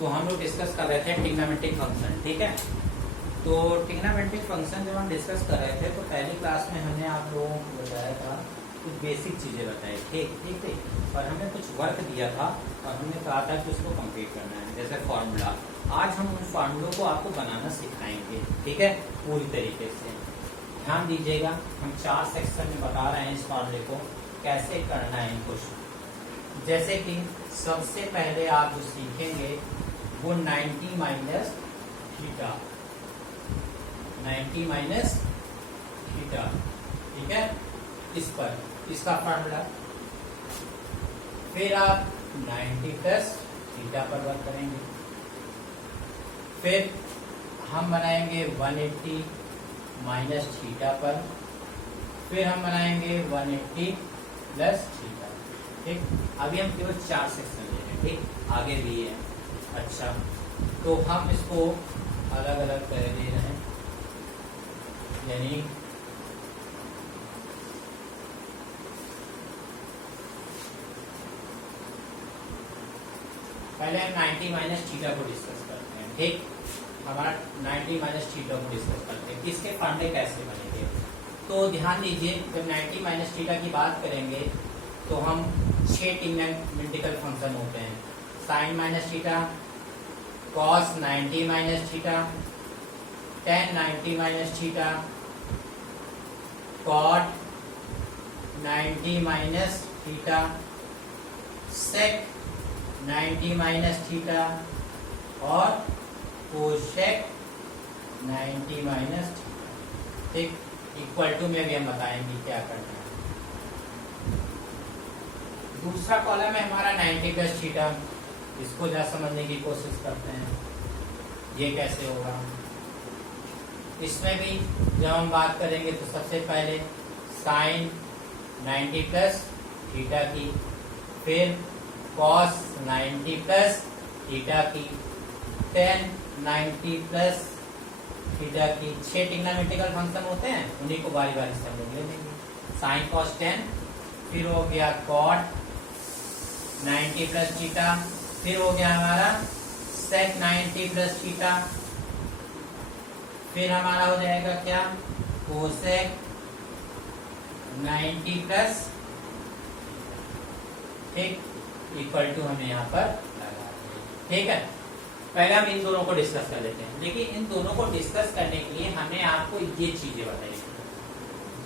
तो हम लोग डिस्कस कर रहे थे ट्रिग्नोमेट्रिक फंक्शन, ठीक है। तो ट्रिग्नोमेट्रिक फंक्शन जब हम डिस्कस कर रहे थे तो पहली क्लास में हमने आप लोगों को बताया था कुछ बेसिक चीज़ें बताई, ठीक थी, और हमने कुछ वर्क दिया था और हमने कहा था कि उसको कंप्लीट करना है, जैसे फार्मूला। आज हम उन फार्मूलों को आपको बनाना सिखाएंगे, ठीक है, पूरी तरीके से। ध्यान दीजिएगा, हम 4 सेक्शन में बता रहे हैं इस फार्मूले को कैसे करना है इनको। जैसे कि सबसे पहले आप जो सीखेंगे वो 90 माइनस थीटा, 90 माइनस थीटा, ठीक है, इस पर इसका फार्मूला। फिर आप 90 प्लस थीटा पर वर्क करेंगे। फिर हम बनाएंगे 180 माइनस थीटा पर। फिर हम बनाएंगे 180 प्लस थीटा, ठीक। अभी हम केवल 4 सेक्शन ले रहे हैं, ठीक, आगे भी है। अच्छा, तो हम इसको अलग अलग कर दे रहे हैं, यानी पहले हम 90 माइनस थीटा को डिस्कस करते हैं, ठीक। हमारा 90 माइनस थीटा को डिस्कस करते हैं, इसके फार्मूले कैसे बनेंगे। तो ध्यान दीजिए, जब 90 माइनस थीटा की बात करेंगे तो हम 6 ट्रिग्नोमेट्रिकल फंक्शन होते हैं। Sine minus theta, cos 90 minus theta, tan 90 minus theta, cot 90 minus theta, sec 90 minus theta और कोसेक 90 माइनस थीटा, ठीक। इक्वल टू में भी हम बताएंगे क्या करना है। दूसरा कॉलम है हमारा 90 प्लस थीटा, इसको जरा समझने की कोशिश करते हैं ये कैसे होगा। इसमें भी जब हम बात करेंगे तो सबसे पहले साइन 90 प्लस थीटा की, फिर कॉस 90 प्लस थीटा की, टेन 90 प्लस थीटा की। 6 ट्रिग्नोमेट्रिकल फंक्शन होते हैं, उन्हीं को बारी बारी से हम लोग ले लेंगे। साइन कॉस 10, फिर हो गया कॉट 90 प्लस थीटा, फिर हो गया हमारा सेक 90 प्लस थीटा, फिर हमारा हो जाएगा क्या, कोसेक 90 प्लस, ठीक, इक्वल टू हमें यहाँ पर लगा, ठीक है। पहले हम इन दोनों को डिस्कस कर लेते हैं, लेकिन इन दोनों को डिस्कस करने के लिए हमें आपको ये चीजें बताइए,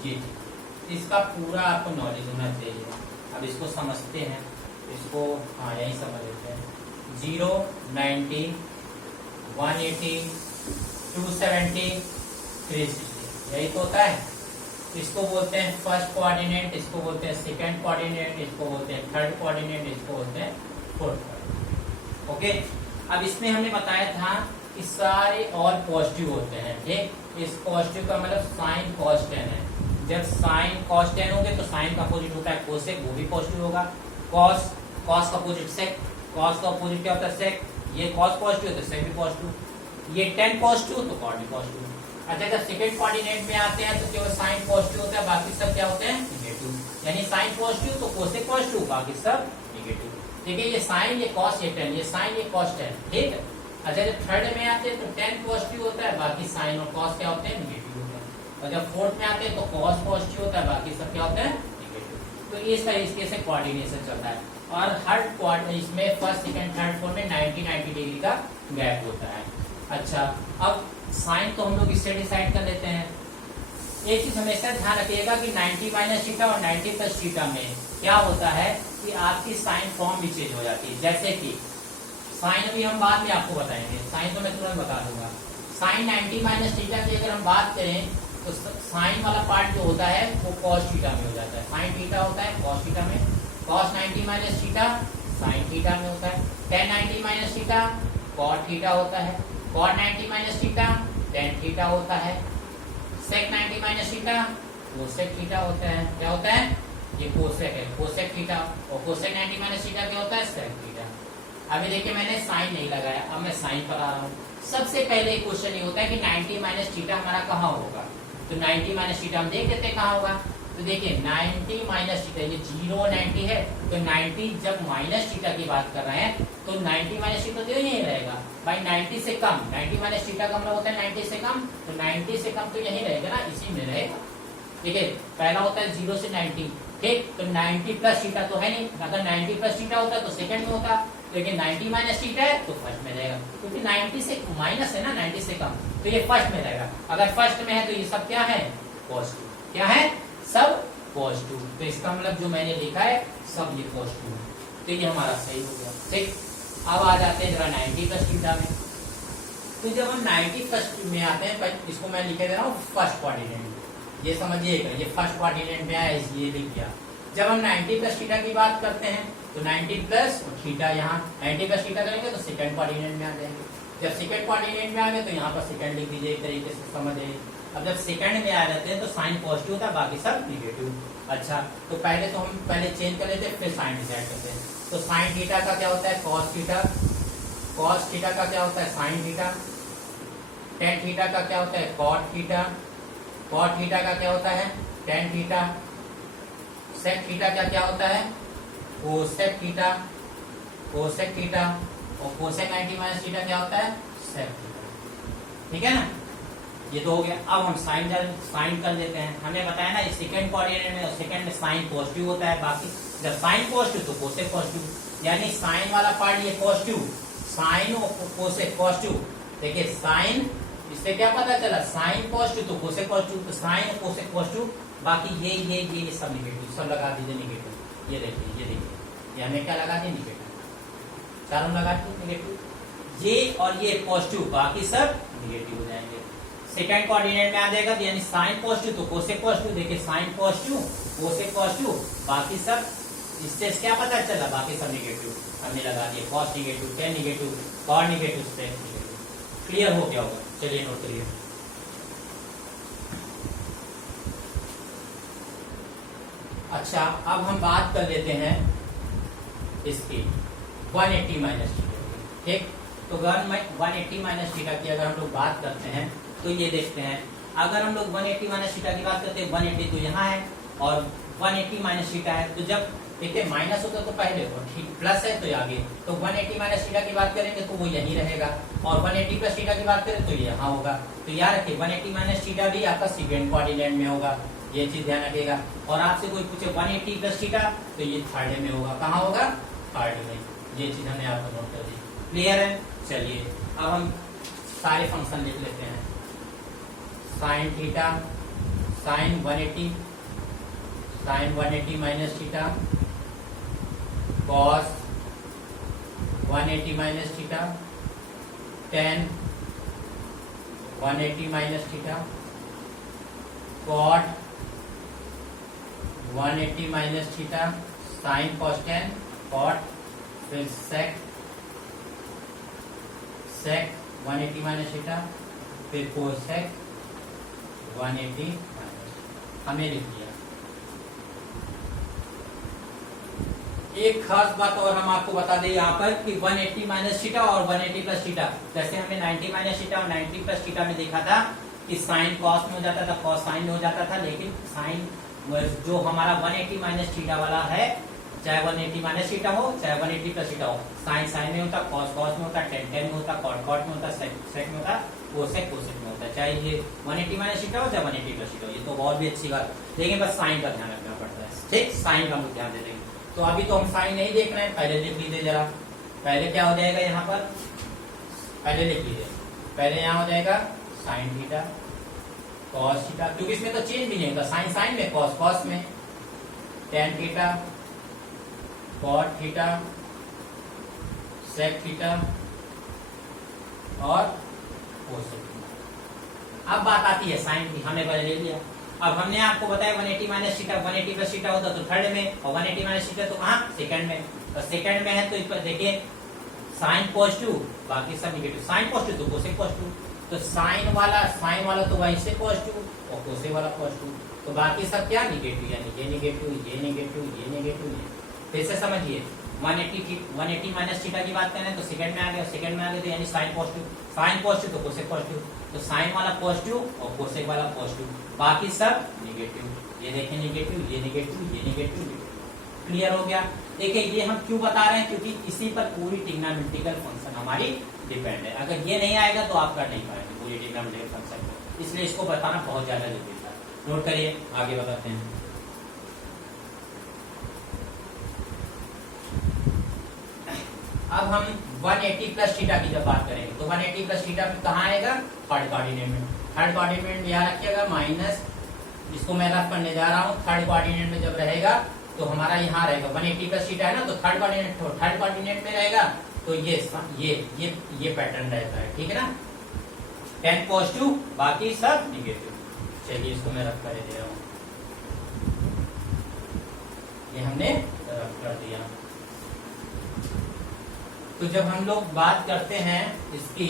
ये इसका पूरा आपको नॉलेज होना चाहिए। अब इसको समझते हैं, इसको हाँ यही समझ लेते हैं। 0, 90, 180, 270, 360, यही तो होता है। इसको बोलते हैं फर्स्ट कोऑर्डिनेट, इसको बोलते हैं सेकंड कोऑर्डिनेट, इसको बोलते हैं थर्ड कोऑर्डिनेट, इसको बोलते हैं फोर्थ कोऑर्डिनेट, ओके। अब इसमें हमने बताया था कि सारे और पॉजिटिव होते हैं, ठीक। इस पॉजिटिव का मतलब साइन कॉस 10 है। जब साइन कॉस 10 होंगे तो साइन का अपोजिट होता है कोसेक, वो भी पॉजिटिव होगा। कॉस का अपोजिट सेक, कॉस का अपोजिट क्या होता है सेक। ये कॉस पॉजिटिव होता है, सेक भी पॉजिटिव। ये 10 पॉजिटिव तो कॉट भी पॉजिटिव। अच्छा, जब सेकंड कोऑर्डिनेट में आते हैं तो केवल साइन पॉजिटिव होता है, बाकी सब क्या होते हैं नेगेटिव। यानी साइन पॉजिटिव तो कोसेक पॉजिटिव, बाकी सब नेगेटिव, ठीक है। ये साइन, ये कॉस, ये 10, ये साइन, ये कॉस 10, ठीक है। अच्छा, जब थर्ड में आते हैं तो 10 पॉजिटिव होता है, बाकी साइन और कॉस क्या होते हैं नेगेटिव होते हैं। और जब फोर्थ में आते हैं तो कॉस पॉजिटिव होता है, बाकी सब क्या होते हैं नेगेटिव। तो इस तरीके से कोऑर्डिनेशन चलता है, और हर इसमें फर्स्ट सेकंड थर्ड फोर्थ में 90 डिग्री का गैप होता है। अच्छा, अब साइन तो हम लोग इससे डिसाइड कर लेते हैं। एक चीज हमेशा ध्यान रखिएगा कि 90 माइनस थीटा और 90 प्लस थीटा में क्या होता है कि आपकी साइन फॉर्म भी चेंज हो जाती है। जैसे कि साइन अभी हम बाद में आपको बताएंगे, साइन तो मैं तुरंत बता दूंगा। साइन 90 माइनस थीटा की अगर हम बात करें तो साइन वाला पार्ट जो होता है वो कॉस थीटा में हो जाता है। साइन थीटा होता है कॉस थीटा में, cos 90 minus theta sine theta में होता है, tan 90 minus theta cot theta होता है, cot 90 minus theta tan theta होता है, sec 90 minus theta cosec theta होता है। क्या होता है, ये कोसेक है, कोसेक थीटा, और कोसेक 90 माइनस थीटा क्या होता है, सेक थीटा। अभी देखिए मैंने साइन नहीं लगाया, अब मैं साइन पर आ रहा हूँ। सबसे पहले क्वेश्चन ये होता है कि 90 माइनस थीटा हमारा कहाँ होगा, तो 90 माइनस थीटा हम देख लेते हैं कहाँ होगा। तो देखिए 90 माइनस थीटा, ये 0 90 है, तो 90 जब माइनस थीटा की बात कर रहे हैं तो 90 माइनस थीटा तो यही रहेगा भाई, 90 से कम, 90 माइनस थीटा का मतलब होता है 90 से कम, तो 90 से कम तो यही रहेगा ना, इसी में रहेगा। ठीक है, पहला होता है 0 से 90, ठीक, तो 90 प्लस थीटा तो है नहीं, अगर 90 प्लस थीटा होता तो सेकंड में होता, लेकिन 90 माइनस थीटा है तो फर्स्ट में रहेगा, क्योंकि 90 से माइनस है ना, 90 से कम, तो ये फर्स्ट में रहेगा। अगर फर्स्ट में है तो ये सब क्या है, पॉजिटिव, क्या है, सब पॉजिटिव, तो इसका मतलब जो मैंने लिखा है सब ये पॉजिटिव है, तो ये हमारा सही हो गया। ठीक, अब आ जाते हैं जरा 90 प्लस थीटा में। तो जब हम 90 प्लस में आते हैं, इसको मैं लिखे दे रहा हूँ फर्स्ट क्वाड्रेंट, ये समझिएगा, ये फर्स्ट क्वाड्रेंट में आया इसलिए लिख दिया। जब हम 90 प्लस थीटा की बात करते हैं तो 90 प्लस थीटा, यहाँ 90 प्लस थीटा करेंगे तो सेकंड क्वाड्रेंट में आ जाएंगे। जब सेकंड क्वाड्रेंट में आ गए तो यहाँ पर सेकंड लिख दीजिए, एक तरीके से समझ आइए। अब जब सेकंड में आ जाते हैं तो साइन पॉजिटिव होता है, बाकी सब निगेटिव। अच्छा, तो पहले तो हम पहले चेंज कर लेते हैं, फिर साइन डिसाइड करते हैं। तो साइन थीटा का क्या होता है, कॉस थीटा, कॉस थीटा का क्या होता है, साइन थीटा, टेन थीटा का क्या होता है, कॉट थीटा, कॉट थीटा का क्या होता है, टेन थीटा, सेक थीटा का क्या होता है, कोसेक थीटा, कोसेक थीटा, और कोसेक 90 माइनस थीटा क्या होता है, सेक थीटा। ठीक है ना, ये तो हो गया। अब हम साइन कर देते हैं। हमने बताया ना इस सेकंड क्वाड्रेंट में, सेकंड में साइन पॉजिटिव होता है, बाकी जब साइन पॉजिटिव तो कोसेक पॉजिटिव, यानी साइन वाला पार्ट ये पॉजिटिव, साइन और कोसेक पॉजिटिव। देखिए साइन, इससे क्या पता चला, साइन पॉजिटिव तो कोसेक पॉजिटिव, तो साइन और कोसेक पॉजिटिव, बाकी ये सब निगेटिव, सब लगा दीजिए निगेटिव। ये देखिए ये हमें क्या लगा दिए, निगेटिव, चारों लगा दिए निगेटिव, ये और ये पॉजिटिव, बाकी सब निगेटिव हो जाएंगे। सेकंड कोऑर्डिनेट में आ जाएगा, यानी साइन पॉजिटिव तो कोसेक पॉजिटिव, देखिए साइन पॉजिटिव कोसेक पॉजिटिव, बाकी सब, इससे क्या पता चला, बाकी सब निगेटिव हमने लगा दिए, cos negative, tan negative, cot negative, sec negative. Clear हो गया होगा, चलिए नोट करिए। अच्छा, अब हम बात कर लेते हैं इसकी 180 माइनस थीटा। ठीक, तो 180 माइनस थीटा की अगर हम लोग बात करते हैं तो ये देखते हैं, अगर हम लोग 180 माइनस थीटा की बात करते हैं, 180 तो यहाँ है और 180 माइनस थीटा है, तो जब देखिए माइनस होता तो पहले, और ठीक प्लस है तो आगे, तो 180 माइनस थीटा की बात करेंगे तो वो यही रहेगा, और 180 प्लस थीटा की बात करें तो ये यहाँ होगा। तो याद रखिए 180 माइनस थीटा भी आपका सेकंड क्वाड्रेंट में होगा, ये चीज ध्यान रखिएगा। और आपसे कोई पूछे 180 प्लस थीटा तो ये थर्ड में होगा, कहाँ होगा, थर्ड में। ये चीज हमने आपको नोट कर दी, क्लियर है। चलिए अब हम सारे फंक्शन लिख लेते हैं। Sine theta, sine 180, sine 180 minus theta, cos 180 minus theta, tan 180 minus theta, cot 180 minus theta, sine cos tan, cot, फिर सेक 180 माइनस थीटा, फिर कोसेक 180 माइनस, हमें लिख दिया। एक खास बात और हम आपको बता दें यहाँ पर कि 180 माइनस थीटा और 180 प्लस थीटा, जैसे हमने 90 माइनस थीटा और 90 प्लस थीटा में देखा था कि साइन कॉस में हो जाता था, कॉस साइन में हो जाता था, लेकिन साइन जो हमारा 180 माइनस थीटा वाला है, चाहे 180 माइनस थीटा हो चाहे 180 प्लस थीटा हो, साइन साइन में होता, कॉस कॉस में होता, टेन टेन में होता, कॉट कॉट में होता, सेक में होता, कोसेक कोसेक में होता है, चाहे ये 180 माइनस थीटा हो चाहे 180 प्लस थीटा हो। ये तो बहुत भी अच्छी बात, लेकिन बस साइन का ध्यान रखना पड़ता है। ठीक, साइन का हम ध्यान दे देंगे। तो अभी तो हम साइन नहीं देख रहे हैं, पहले लिख लीजिए जरा। पहले क्या हो जाएगा यहाँ पर, पहले लिख लीजिए, पहले यहाँ हो जाएगा साइन थीटा, कॉस थीटा, क्योंकि इसमें तो चेंज भी नहीं होगा, साइन साइन में, कॉस कॉस में, tan theta, cot theta, sec theta और कोसेक थीटा। अब बात आती है साइन की, हमने पहले ले लिया। अब हमने आपको बताया 180 माइनस थीटा, 180 प्लस थीटा होता तो थर्ड में, और 180 माइनस थीटा तो कहाँ, सेकंड में। और सेकंड में है तो इस पर देखिए साइन पॉजिटिव, बाकी सब निगेटिव, साइन पॉजिटिव तो कोसेक पॉजिटिव, तो साइन वाला तो वैसे पॉजिटिव और कोसेक वाला पॉजिटिव, तो बाकी सब क्या निगेटिव, यानी ये निगेटिव, ये निगेटिव, ये निगेटिव। फिर से समझिए, 180 माइनस थीटा की बात करें तो सेकंड में आ गया, सेकंड में आ गया तो यानी साइन पॉजिटिव तो कोसेक पॉजिटिव, तो साइन वाला पॉजिटिव और कोसेक वाला पॉजिटिव, बाकी सब निगेटिव। ये देखें निगेटिव, ये निगेटिव, ये निगेटिव, क्लियर हो गया। देखिए ये हम क्यों बता रहे हैं, क्योंकि इसी पर पूरी ट्रिग्नोमेट्रिकल फंक्शन हमारी डिपेंड है। अगर ये नहीं आएगा तो आप कर नहीं पाएंगे पूरी ट्रिग्नोमेट्रिकल फंक्शन को, इसलिए इसको बताना बहुत ज्यादा जरूरी था। नोट करिए, आगे बताते हैं। अब हम 180 प्लस थीटा की जब बात करेंगे तो 180 प्लस थीटा कहाँ आएगा, थर्ड कोऑर्डिनेट में। थर्ड कोऑर्डिनेट में याद रखिएगा माइनस, इसको मैं रफ करने जा रहा हूँ। थर्ड कोऑर्डिनेट में जब रहेगा तो हमारा यहाँ रहेगा 180 प्लस थीटा है ना, तो थर्ड कोऑर्डिनेट में रहेगा तो ये पैटर्न रहता है, ठीक है ना। 10 पॉजिटिव बाकी सब निगेटिव। चलिए इसको मैं रफ कर दे रहा हूँ, ये हमने रफ कर दिया। तो जब हम लोग बात करते हैं इसकी,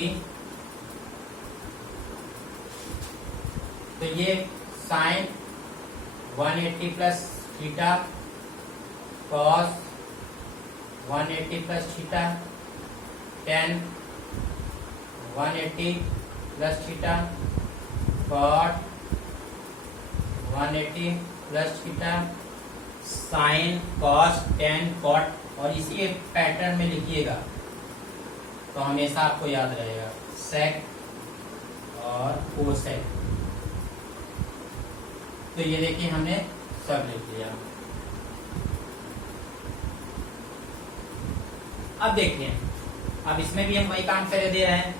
तो ये sine 180 plus theta cos 180 plus theta, tan 180 plus theta, cot 180 plus theta, sine cos tan cot, और इसी पैटर्न में लिखिएगा तो हमेशा आपको याद रहेगा सेक और कोसेक। तो ये देखिए हमने सब लिख लिया। अब देखिए, अब इसमें भी हम वही काम करे दे रहे हैं।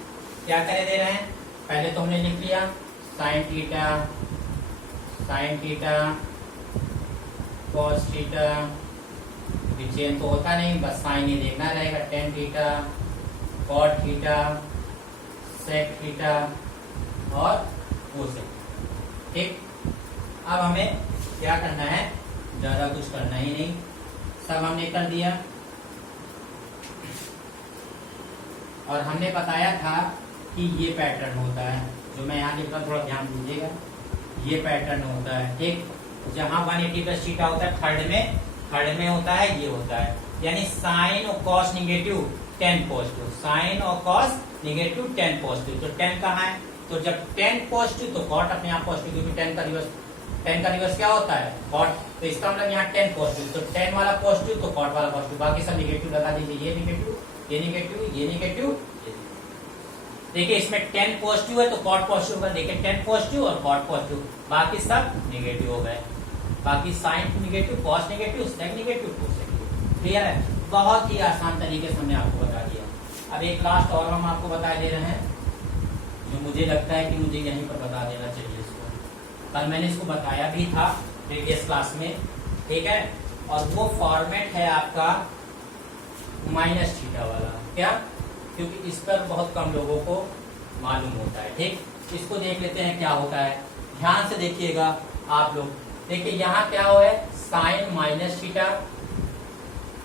क्या करे दे रहे हैं, पहले तो हमने लिख लिया sine theta cos theta, change तो होता नहीं, बस साइन ही देखना रहेगा। Tan theta cot theta sec theta और कोसेक, ठीक। अब हमें क्या करना है, ज्यादा कुछ करना ही नहीं, सब हमने कर दिया। और हमने बताया था कि ये पैटर्न होता है, जो मैं यहाँ लिख रहा हूँ, थोड़ा ध्यान दीजिएगा। ये पैटर्न होता है, ठीक। जहाँ 180 प्लस थीटा होता है थर्ड में होता है, ये होता है, यानी साइन और कॉस निगेटिव 10 पॉजिटिव, साइन और कॉस निगेटिव 10 पॉजिटिव। तो 10 कहाँ है, तो जब 10 पॉजिटिव तो कॉट अपने आप पॉजिटिव, क्योंकि 10 का रिवर्स क्या होता है, कॉट। तो इसका मतलब यहाँ 10 पॉजिटिव, तो 10 वाला पॉजिटिव तो कॉट वाला पॉजिटिव, बाकी सब निगेटिव लगा दीजिए। ये निगेटिव, ये निगेटिव, ये निगेटिव। देखिए इसमें 10 पॉजिटिव है तो कॉट पॉजिटिव होगा, देखिए 10 पॉजिटिव और कॉट पॉजिटिव, बाकी सब निगेटिव हो गए। बाकी sign negative, cos negative, sec negative, cosec negative. Clear है, बहुत ही आसान तरीके से हमने आपको बता दिया। अब एक लास्ट और हम आपको बता दे रहे हैं, जो मुझे लगता है कि मुझे यहीं पर बता देना चाहिए इसको। कल मैंने इसको बताया भी था प्रीवियस क्लास में, ठीक है। और वो फॉर्मेट है आपका माइनस थीटा वाला। क्या, क्योंकि इस पर बहुत कम लोगों को मालूम होता है, ठीक। इसको देख लेते हैं क्या होता है, ध्यान से देखिएगा आप लोग। देखिए यहाँ क्या हो है, sine minus theta,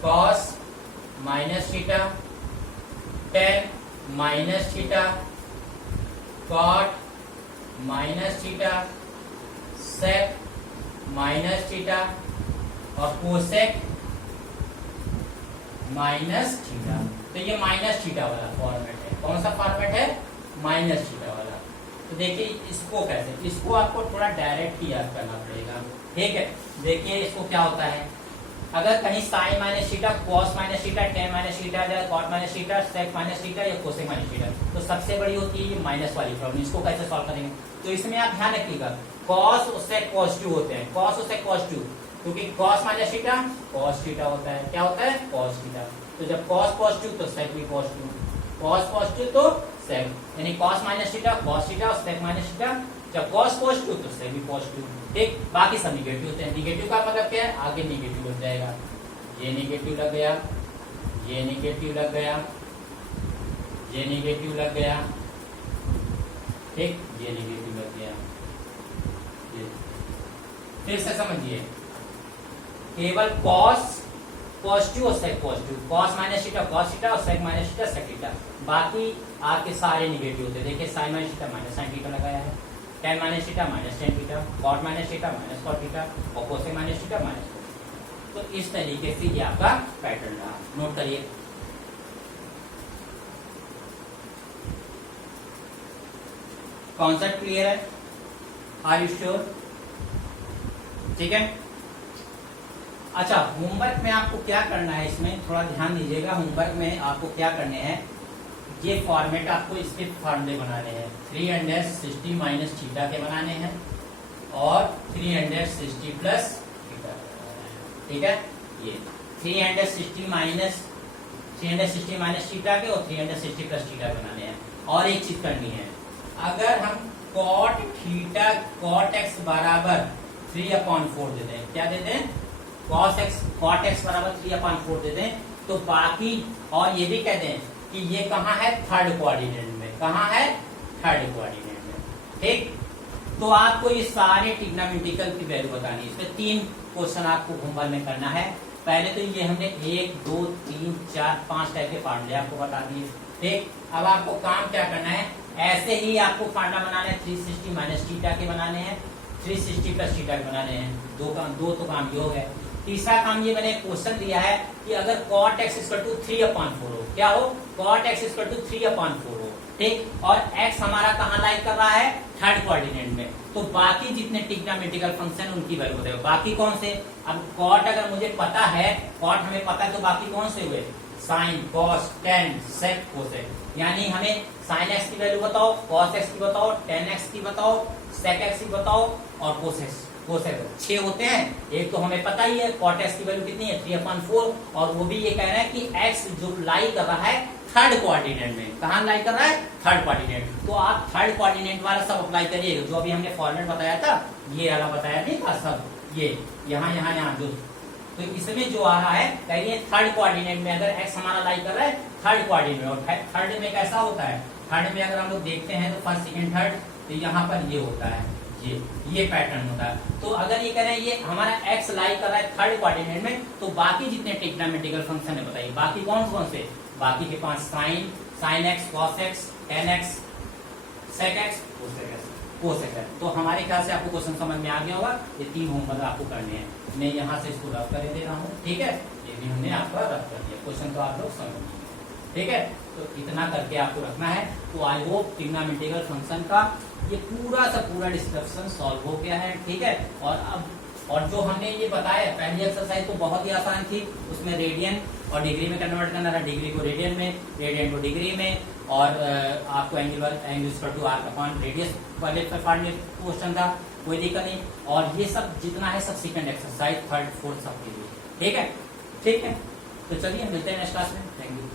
cos minus theta, tan minus theta, cot minus theta, sec minus theta और कोसेक माइनस थीटा। तो ये माइनस थीटा वाला फॉर्मेट है। कौन सा फॉर्मेट है, माइनस थीटा वाला। तो देखिए इसको कैसे, इसको आपको थोड़ा डायरेक्ट ही याद करना पड़ेगा, ठीक है। देखिए इसको क्या होता है, अगर कहीं sine minus theta, cos minus theta, tan minus theta, cot minus theta, sec minus theta या कोसेक माइनस थीटा, तो सबसे बड़ी होती है ये माइनस वाली प्रॉब्लम। इसको कैसे सॉल्व करेंगे, तो इसमें आप ध्यान रखिएगा कॉस और सेक पॉजिटिव होते हैं, कॉस और सेक पॉजिटिव, क्योंकि cos minus theta cos theta होता है। क्या होता है, कॉस थीटा। तो जब कॉस पॉजिटिव तो सेक भी पॉजिटिव, कॉस पॉजिटिव तो सेक, यानी cos minus theta cos theta और सेक माइनस थीटा। जब कॉस पॉजिटिव तो सेक भी पॉजिटिव, ठीक। बाकी सब निगेटिव होते हैं। निगेटिव का मतलब क्या है, आगे निगेटिव लग जाएगा, ये निगेटिव लग गया, ये निगेटिव लग गया, ये निगेटिव लग गया, ठीक, ये निगेटिव लग गया। फिर से समझिए, केवल कॉस पॉजिटिव और sec positive, cos minus theta cos theta और sec minus theta sec theta, बाकी आपके सारे निगेटिव होते हैं। देखिए sine minus theta minus sine theta लगाया है, tan minus theta minus tan theta, cot minus theta minus cot theta और cosec minus theta minus cosec. तो इस तरीके से ये आपका पैटर्न रहा, नोट करिए। कॉन्सेप्ट क्लियर है? Are you sure? ठीक है। अच्छा, होमवर्क में आपको क्या करना है, इसमें थोड़ा ध्यान दीजिएगा। होमवर्क में आपको क्या करने हैं, ये फॉर्मेट आपको इसके फॉर्मूले बनाने हैं। 360 माइनस थीटा के बनाने हैं और 360 प्लस थीटा, ठीक है। ये 360 माइनस थीटा के और 360 प्लस थीटा बनाने हैं। और एक चीज करनी है, अगर हम कॉट थीटा कॉट एक्स बराबर 3/4 दे दें, क्या दे दें, कॉट एक्स बराबर 3/4 दे दें, तो बाकी और ये भी कह दें कि ये कहाँ है, थर्ड कोऑर्डिनेट में। कहाँ है, थर्ड कोऑर्डिनेट में, ठीक। तो आपको ये सारे ट्रिग्नोमेट्रिकल की वैल्यू बतानी है। इसमें 3 क्वेश्चन आपको होमवर्क में करना है। पहले तो ये हमने 1 2 3 4 5 टाइप के फॉर्मूले आपको बता दिए, ठीक। अब आपको काम क्या करना है, ऐसे ही आपको फार्मूला बनाना है। 360 माइनस थीटा के बनाने हैं, 360 प्लस थीटा के बनाने हैं। दो तो काम योग है। तीसरा काम ये मैंने क्वेश्चन दिया है कि अगर cot x इक्वल टू 3/4 हो, क्या हो, cot x इक्वल टू 3/4 हो, ठीक। और x हमारा कहाँ लाइक कर रहा है, थर्ड कोऑर्डिनेट में। तो बाकी जितने ट्रिग्नोमेट्रिकल फंक्शन उनकी वैल्यू बताओ। बाकी कौन से, अब cot अगर मुझे पता है, cot हमें पता है, तो बाकी कौन से हुए, साइन, कॉस, टेन, सेक, कोसेक। यानी हमें साइन एक्स की वैल्यू बताओ, कॉस एक्स की बताओ, टेन एक्स की बताओ, सेक एक्स की बताओ और कोसेक 6 होते हैं। एक तो हमें पता ही है cot x की वैल्यू कितनी है, 3/4। और वो भी ये कह रहा है कि x जो लाई कर रहा है थर्ड कोऑर्डिनेट में। कहाँ लाई कर रहा है, थर्ड कोऑर्डिनेट। तो आप थर्ड कोऑर्डिनेट वाला सब अप्लाई करिएगा, जो अभी हमने फॉर्मेट बताया था, ये वाला बताया नहीं था सब, ये यहाँ जो, तो इसमें जो आ रहा है, कहिए थर्ड कोऑर्डिनेट में अगर x हमारा लाई कर रहा है थर्ड कोऑर्डिनेट में। और थर्ड में कैसा होता है, थर्ड में अगर हम लोग देखते हैं तो फर्स्ट सेकंड थर्ड, तो यहाँ पर ये होता है, ये पैटर्न होता है। तो अगर ये कह रहे हैं ये हमारा x लाई कर रहा है थर्ड कोऑर्डिनेट में, तो बाकी जितने ट्रिग्नोमेट्रिकल फंक्शन है बताइए, बाकी कौन से, बाकी के पास sine x, cos x, tan x, sec x, cosec x. तो हमारे ख्याल से आपको क्वेश्चन समझ में आ गया होगा। ये 3 होमवर्क आपको करने हैं। मैं यहाँ से इसको रफ कर दे रहा हूँ, ठीक है। ये भी हमने आपका रफ कर दिया, क्वेश्चन तो आप लोग समझ लीजिए, ठीक है। तो इतना करके आपको रखना है। तो आई होप ट्रिग्नोमेट्रिकल फंक्शन का ये पूरा सा पूरा डिस्क्रिप्शन सॉल्व हो गया है, ठीक है। और जो हमने ये बताया, पहली एक्सरसाइज तो बहुत ही आसान थी, उसमें रेडियन और डिग्री में कन्वर्ट करना था, डिग्री को रेडियन में, रेडियन को डिग्री में, और आपको एंगल आर अपॉन रेडियस वाले क्वेश्चन था, कोई दिक्कत नहीं। और ये सब जितना है सब सेकंड एक्सरसाइज, थर्ड फोर्थ सब के लिए, ठीक है। तो चलिए मिलते हैं नेक्स्ट क्लास में, थैंक यू।